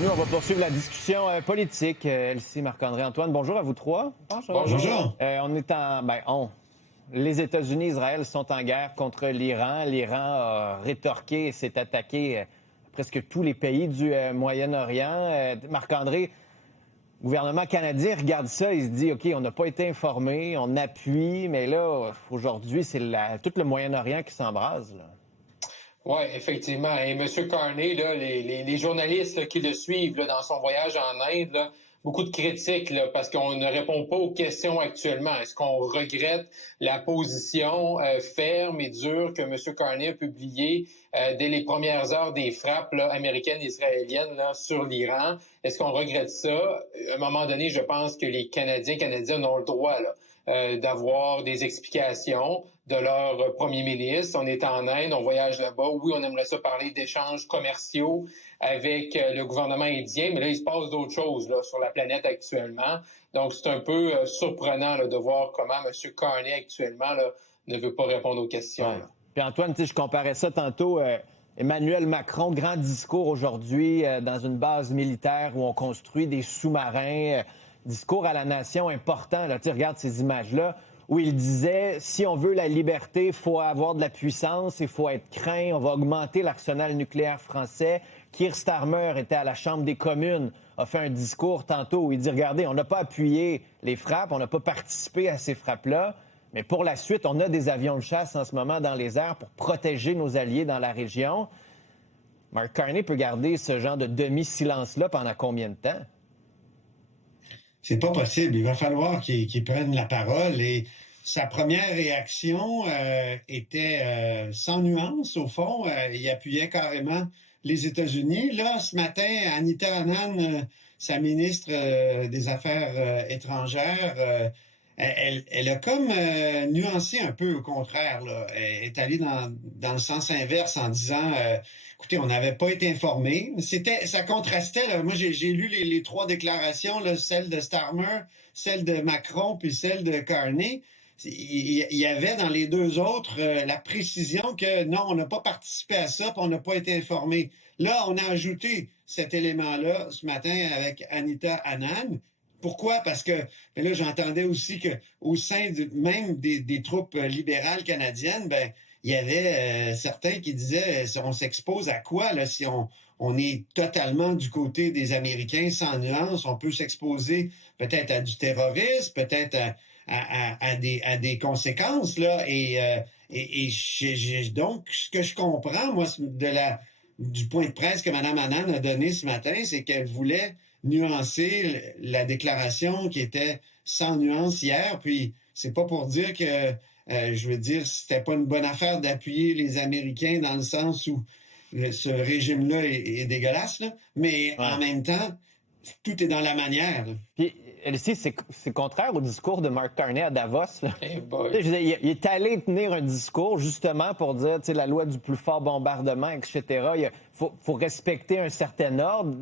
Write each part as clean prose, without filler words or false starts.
nous, on va poursuivre la discussion politique. Elsie, Marc-André, Antoine, bonjour à vous trois. Bonjour. Bonjour. On est les États-Unis, Israël sont en guerre contre l'Iran. L'Iran a rétorqué et s'est attaqué à presque tous les pays du Moyen-Orient. Marc-André, le gouvernement canadien regarde ça, il se dit, OK, on n'a pas été informé, on appuie, mais là, aujourd'hui, c'est tout le Moyen-Orient qui s'embrase, là. Oui, effectivement. Et M. Carney, là, les journalistes qui le suivent là, dans son voyage en Inde, là, beaucoup de critiques là, parce qu'on ne répond pas aux questions actuellement. Est-ce qu'on regrette la position ferme et dure que M. Carney a publiée dès les premières heures des frappes là, américaines et israéliennes là, sur l'Iran? Est-ce qu'on regrette ça? À un moment donné, je pense que les Canadiens ont le droit là, d'avoir des explications de leur premier ministre. On est en Inde, on voyage là-bas. Oui, on aimerait ça parler d'échanges commerciaux avec le gouvernement indien, mais là, il se passe d'autres choses là, sur la planète actuellement. Donc, c'est un peu surprenant là, de voir comment M. Carney actuellement là, ne veut pas répondre aux questions. Ouais. Puis Antoine, je comparais ça tantôt. Emmanuel Macron, grand discours aujourd'hui dans une base militaire où on construit des sous-marins. Discours à la nation important. Là. Regarde ces images-là où il disait, si on veut la liberté, il faut avoir de la puissance, il faut être craint, on va augmenter l'arsenal nucléaire français. Keir Starmer était à la Chambre des communes, a fait un discours tantôt où il dit, regardez, on n'a pas appuyé les frappes, on n'a pas participé à ces frappes-là, mais pour la suite, on a des avions de chasse en ce moment dans les airs pour protéger nos alliés dans la région. Mark Carney peut garder ce genre de demi-silence-là pendant combien de temps? C'est pas possible. Il va falloir qu'il prenne la parole. Et sa première réaction était sans nuance, au fond. Il appuyait carrément les États-Unis. Là, ce matin, Anita Anand, sa ministre des Affaires étrangères, elle a comme nuancé un peu, au contraire. Là. Elle est allée dans le sens inverse en disant... écoutez, on n'avait pas été informés. Ça contrastait. Là. Moi, j'ai lu les trois déclarations, là, celle de Starmer, celle de Macron, puis celle de Carney. Il y avait dans les deux autres la précision que non, on n'a pas participé à ça, puis on n'a pas été informés. Là, on a ajouté cet élément-là ce matin avec Anita Anand. Pourquoi? Parce que là, j'entendais aussi qu'au sein même des troupes libérales canadiennes, il y avait certains qui disaient on s'expose à quoi là si on est totalement du côté des Américains sans nuance, on peut s'exposer peut-être à du terrorisme, peut-être à des conséquences là donc ce que je comprends moi du point de presse que Mme Anand a donné ce matin, c'est qu'elle voulait nuancer la déclaration qui était sans nuance hier, puis c'est pas pour dire que je veux dire, c'était pas une bonne affaire d'appuyer les Américains dans le sens où ce régime-là est dégueulasse, là. Mais en même temps, tout est dans la manière. Là. Puis, Elsie, c'est contraire au discours de Mark Carney à Davos. Là. Hey boy. Je veux dire, il est allé tenir un discours justement pour dire la loi du plus fort bombardement, etc. Il faut respecter un certain ordre.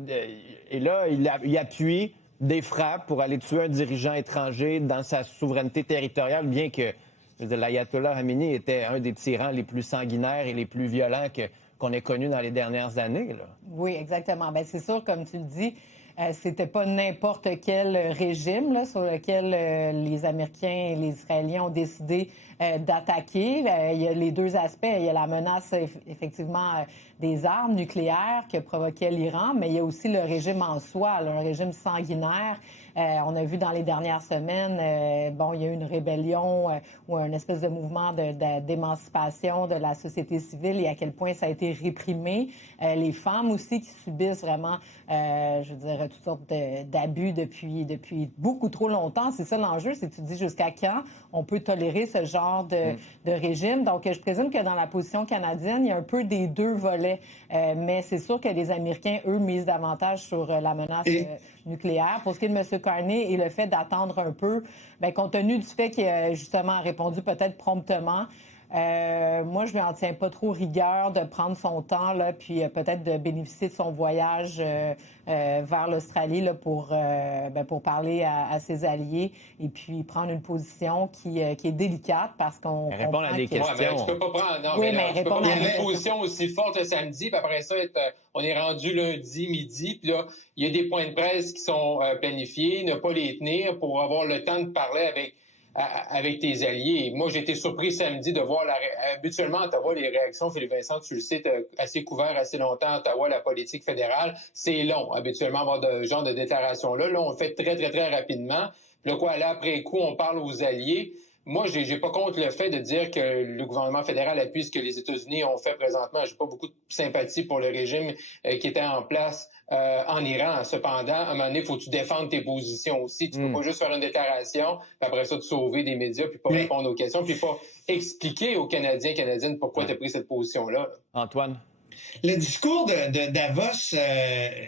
Et là, il appuie des frappes pour aller tuer un dirigeant étranger dans sa souveraineté territoriale, bien que l'ayatollah Khamenei était un des tyrans les plus sanguinaires et les plus violents qu'on ait connus dans les dernières années. Là. Oui, exactement. Bien, c'est sûr, comme tu le dis, c'était pas n'importe quel régime là, sur lequel les Américains et les Israéliens ont décidé d'attaquer. Il y a les deux aspects. Il y a la menace, effectivement, des armes nucléaires que provoquait l'Iran, mais il y a aussi le régime en soi, là, un régime sanguinaire. On a vu dans les dernières semaines, il y a eu une rébellion ou un espèce de mouvement d'émancipation de la société civile et à quel point ça a été réprimé. Les femmes aussi qui subissent vraiment, toutes sortes d'abus depuis beaucoup trop longtemps. C'est ça l'enjeu, c'est que tu te dis jusqu'à quand on peut tolérer ce genre de régime. Donc, je présume que dans la position canadienne, il y a un peu des deux volets. Mais c'est sûr que les Américains, eux, misent davantage sur la menace nucléaire. Pour ce qui est de M. Carney et le fait d'attendre un peu, compte tenu du fait qu'il a justement répondu peut-être promptement, Moi, je lui en tiens pas trop rigueur de prendre son temps, là, puis peut-être de bénéficier de son voyage vers l'Australie là, pour parler à ses alliés et puis prendre une position qui est délicate parce qu'on répondre à des questions. Ouais, mais tu peux pas prendre, non, Oui, mais mais tu peux pas répondre à prendre des une position aussi forte le samedi, puis après ça, on est rendu lundi, midi, puis là, il y a des points de presse qui sont planifiés, ne pas les tenir pour avoir le temps de parler avec tes alliés. Moi, j'ai été surpris samedi de voir habituellement à Ottawa, les réactions, Philippe Vincent, tu le sais, assez couvert assez longtemps à Ottawa, la politique fédérale. C'est long, habituellement, avoir ce genre de déclaration-là. Là, on le fait très, très, très rapidement. Puis là, quoi, là, après coup, on parle aux alliés. Moi, j'ai pas contre le fait de dire que le gouvernement fédéral appuie ce que les États-Unis ont fait présentement. J'ai pas beaucoup de sympathie pour le régime qui était en place en Iran. Cependant, à un moment donné, il faut que tu défendes tes positions aussi. Tu peux pas juste faire une déclaration, puis après ça, te sauver des médias, puis pas répondre aux questions, puis pas expliquer aux Canadiens et Canadiennes pourquoi tu as pris cette position-là. Antoine? Le discours de Davos,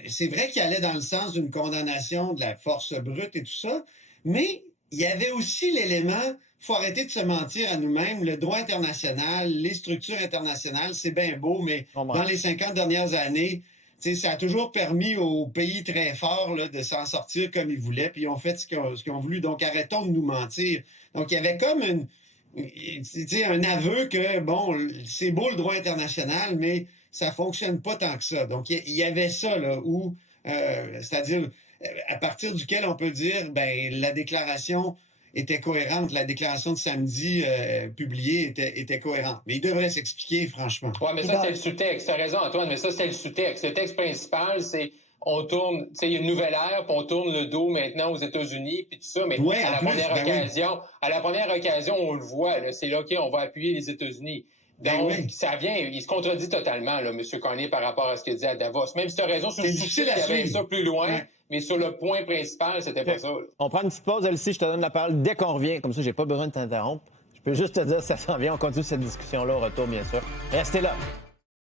c'est vrai qu'il allait dans le sens d'une condamnation de la force brute et tout ça, mais il y avait aussi l'élément, il faut arrêter de se mentir à nous-mêmes, le droit international, les structures internationales, c'est bien beau, mais dans les 50 dernières années, ça a toujours permis aux pays très forts là, de s'en sortir comme ils voulaient, puis ils ont fait ce qu'ils ont voulu. Donc, arrêtons de nous mentir. Donc, il y avait comme un aveu que, bon, c'est beau le droit international, mais ça fonctionne pas tant que ça. Donc, il y avait ça, là, où, c'est-à-dire, à partir duquel on peut dire, ben, la déclaration était cohérente. La déclaration de samedi publiée était cohérente. Mais il devrait s'expliquer, franchement. Oui, mais ça, c'est le sous-texte. Tu as raison, Antoine, mais ça, c'est le sous-texte. Le texte principal, c'est on tourne, tu sais, il y a une nouvelle ère, puis on tourne le dos maintenant aux États-Unis, puis tout ça, mais ouais, à la première occasion, on le voit, là, c'est là, OK, on va appuyer les États-Unis. Donc, ça vient, il se contredit totalement, là, M. Carney, par rapport à ce qu'il dit à Davos. Même si tu as raison sur le souci, il y avait ça plus loin, mais sur le point principal, c'était pas ça. Là. On prend une petite pause, Elsie, je te donne la parole dès qu'on revient. Comme ça, j'ai pas besoin de t'interrompre. Je peux juste te dire, ça s'en vient. On continue cette discussion-là au retour, bien sûr. Restez là.